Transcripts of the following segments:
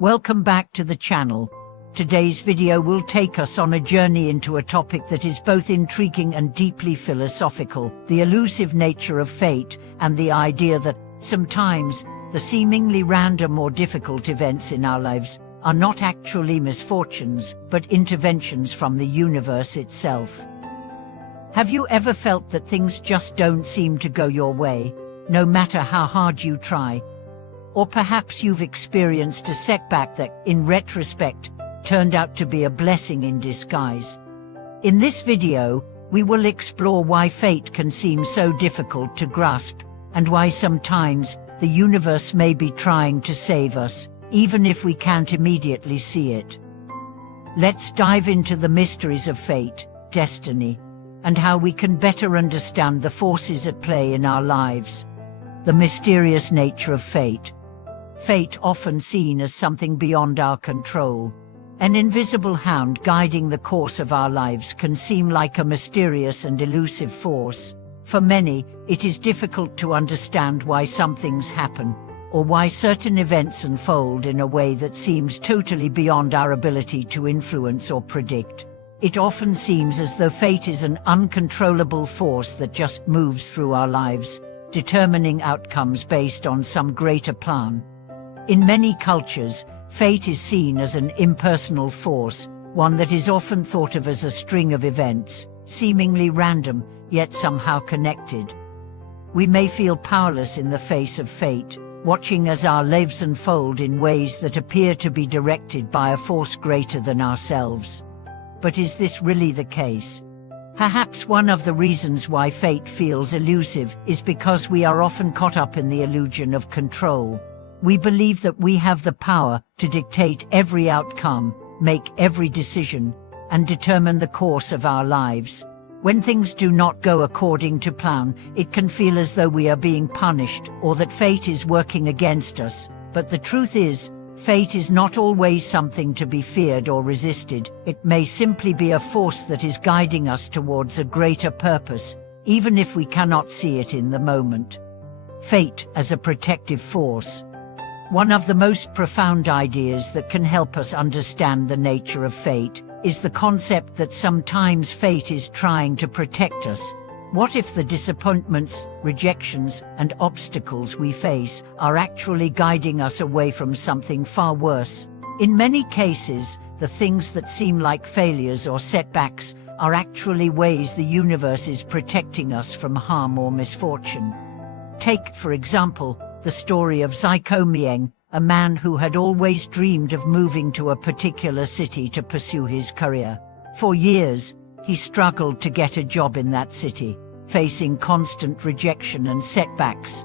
Welcome back to the channel. Today's video will take us on a journey into a topic that is both intriguing and deeply philosophical: the elusive nature of fate, and the idea that, sometimes, the seemingly random or difficult events in our lives are not actually misfortunes, but interventions from the universe itself. Have you ever felt that things just don't seem to go your way, no matter how hard you try? Or perhaps you've experienced a setback that, in retrospect, turned out to be a blessing in disguise. In this video, we will explore why fate can seem so difficult to grasp, and why sometimes the universe may be trying to save us, even if we can't immediately see it. Let's dive into the mysteries of fate, destiny, and how we can better understand the forces at play in our lives. The mysterious nature of fate. Fate, often seen as something beyond our control, an invisible hand guiding the course of our lives, can seem like a mysterious and elusive force. For many, it is difficult to understand why some things happen, or why certain events unfold in a way that seems totally beyond our ability to influence or predict. It often seems as though fate is an uncontrollable force that just moves through our lives, determining outcomes based on some greater plan. In many cultures, fate is seen as an impersonal force, one that is often thought of as a string of events, seemingly random, yet somehow connected. We may feel powerless in the face of fate, watching as our lives unfold in ways that appear to be directed by a force greater than ourselves. But is this really the case? Perhaps one of the reasons why fate feels elusive is because we are often caught up in the illusion of control. We believe that we have the power to dictate every outcome, make every decision, and determine the course of our lives. When things do not go according to plan, it can feel as though we are being punished, or that fate is working against us. But the truth is, fate is not always something to be feared or resisted. It may simply be a force that is guiding us towards a greater purpose, even if we cannot see it in the moment. Fate as a protective force. One of the most profound ideas that can help us understand the nature of fate is the concept that sometimes fate is trying to protect us. What if the disappointments, rejections, and obstacles we face are actually guiding us away from something far worse? In many cases, the things that seem like failures or setbacks are actually ways the universe is protecting us from harm or misfortune. Take, for example, the story of Mieng, a man who had always dreamed of moving to a particular city to pursue his career. For years, he struggled to get a job in that city, facing constant rejection and setbacks.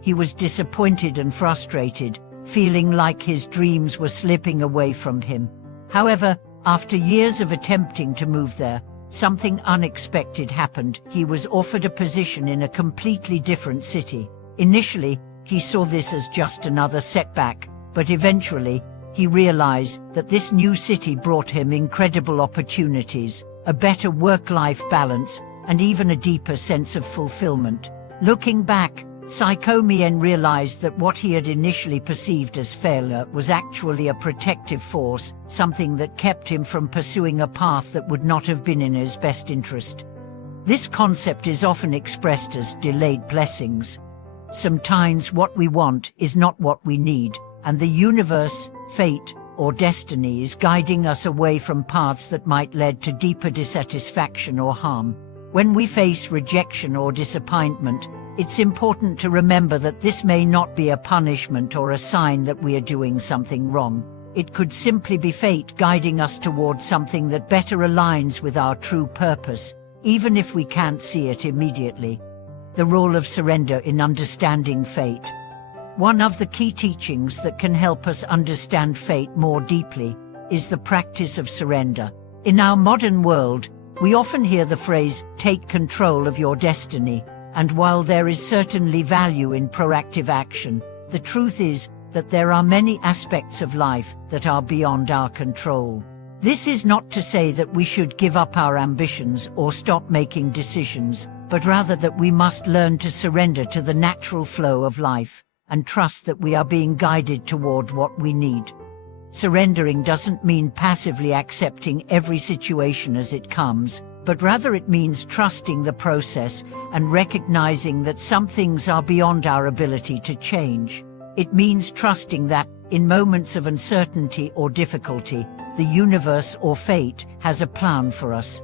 He was disappointed and frustrated, feeling like his dreams were slipping away from him. However, after years of attempting to move there, something unexpected happened. He was offered a position in a completely different city. Initially, he saw this as just another setback, but eventually, he realized that this new city brought him incredible opportunities, a better work-life balance, and even a deeper sense of fulfillment. Looking back, Mieng realized that what he had initially perceived as failure was actually a protective force, something that kept him from pursuing a path that would not have been in his best interest. This concept is often expressed as delayed blessings. Sometimes what we want is not what we need, and the universe, fate, or destiny is guiding us away from paths that might lead to deeper dissatisfaction or harm. When we face rejection or disappointment, it's important to remember that this may not be a punishment or a sign that we are doing something wrong. It could simply be fate guiding us towards something that better aligns with our true purpose, even if we can't see it immediately. The role of surrender in understanding fate. One of the key teachings that can help us understand fate more deeply is the practice of surrender. In our modern world, we often hear the phrase, "take control of your destiny," and while there is certainly value in proactive action, the truth is that there are many aspects of life that are beyond our control. This is not to say that we should give up our ambitions or stop making decisions, but rather that we must learn to surrender to the natural flow of life, and trust that we are being guided toward what we need. Surrendering doesn't mean passively accepting every situation as it comes, but rather it means trusting the process and recognizing that some things are beyond our ability to change. It means trusting that, in moments of uncertainty or difficulty, the universe or fate has a plan for us,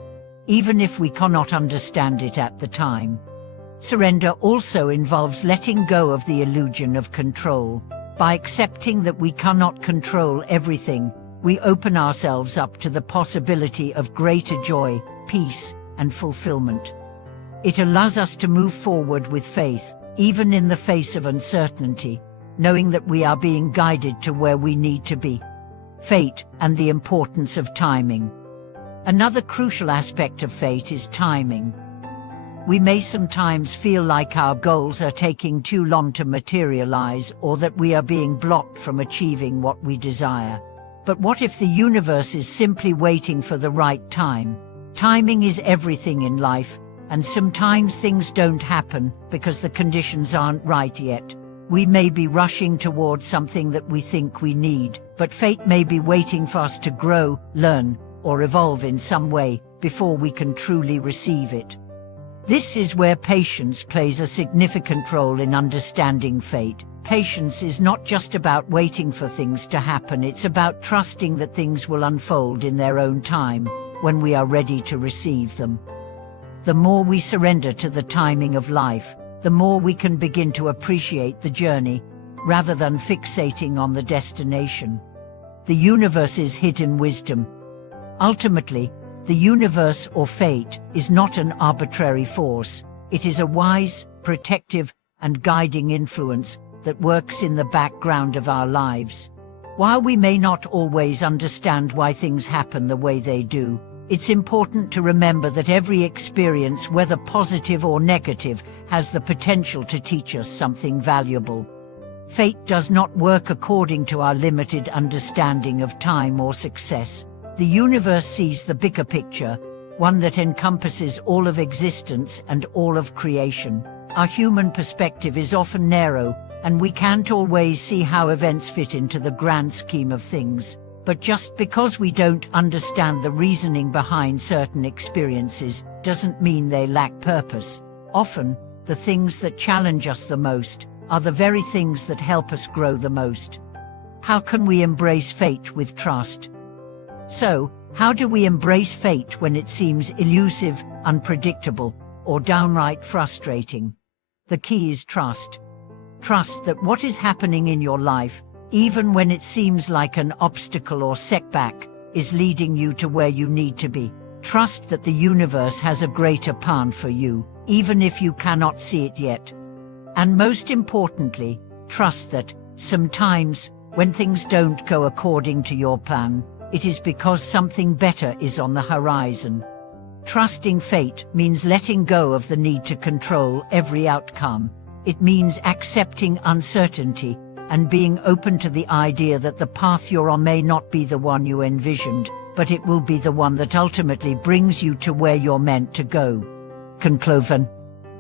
even if we cannot understand it at the time. Surrender also involves letting go of the illusion of control. By accepting that we cannot control everything, we open ourselves up to the possibility of greater joy, peace, and fulfillment. It allows us to move forward with faith, even in the face of uncertainty, knowing that we are being guided to where we need to be. Fate and the importance of timing. Another crucial aspect of fate is timing. We may sometimes feel like our goals are taking too long to materialize, or that we are being blocked from achieving what we desire. But what if the universe is simply waiting for the right time? Timing is everything in life, and sometimes things don't happen because the conditions aren't right yet. We may be rushing towards something that we think we need, but fate may be waiting for us to grow, learn, or evolve in some way before we can truly receive it. This is where patience plays a significant role in understanding fate. Patience is not just about waiting for things to happen, it's about trusting that things will unfold in their own time, when we are ready to receive them. The more we surrender to the timing of life, the more we can begin to appreciate the journey, rather than fixating on the destination. The universe's hidden wisdom. Ultimately, the universe or fate is not an arbitrary force. It is a wise, protective, and guiding influence that works in the background of our lives. While we may not always understand why things happen the way they do, it's important to remember that every experience, whether positive or negative, has the potential to teach us something valuable. Fate does not work according to our limited understanding of time or success. The universe sees the bigger picture, one that encompasses all of existence and all of creation. Our human perspective is often narrow, and we can't always see how events fit into the grand scheme of things. But just because we don't understand the reasoning behind certain experiences doesn't mean they lack purpose. Often, the things that challenge us the most are the very things that help us grow the most. How can we embrace fate with trust? So, how do we embrace fate when it seems elusive, unpredictable, or downright frustrating? The key is trust. Trust that what is happening in your life, even when it seems like an obstacle or setback, is leading you to where you need to be. Trust that the universe has a greater plan for you, even if you cannot see it yet. And most importantly, trust that, sometimes, when things don't go according to your plan, it is because something better is on the horizon. Trusting fate means letting go of the need to control every outcome. It means accepting uncertainty and being open to the idea that the path you're on may not be the one you envisioned, but it will be the one that ultimately brings you to where you're meant to go. Conclusion.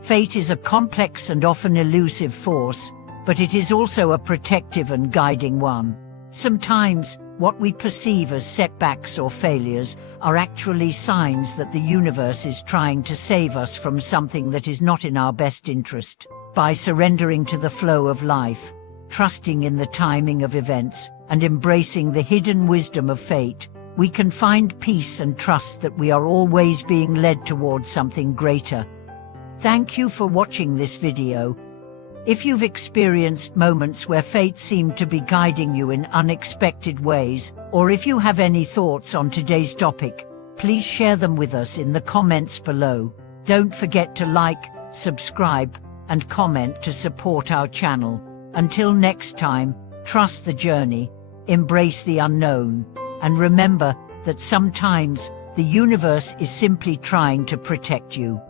Fate is a complex and often elusive force, but it is also a protective and guiding one. Sometimes, what we perceive as setbacks or failures are actually signs that the universe is trying to save us from something that is not in our best interest. By surrendering to the flow of life, trusting in the timing of events, and embracing the hidden wisdom of fate, we can find peace and trust that we are always being led towards something greater. Thank you for watching this video. If you've experienced moments where fate seemed to be guiding you in unexpected ways, or if you have any thoughts on today's topic, please share them with us in the comments below. Don't forget to like, subscribe, and comment to support our channel. Until next time, trust the journey, embrace the unknown, and remember that sometimes the universe is simply trying to protect you.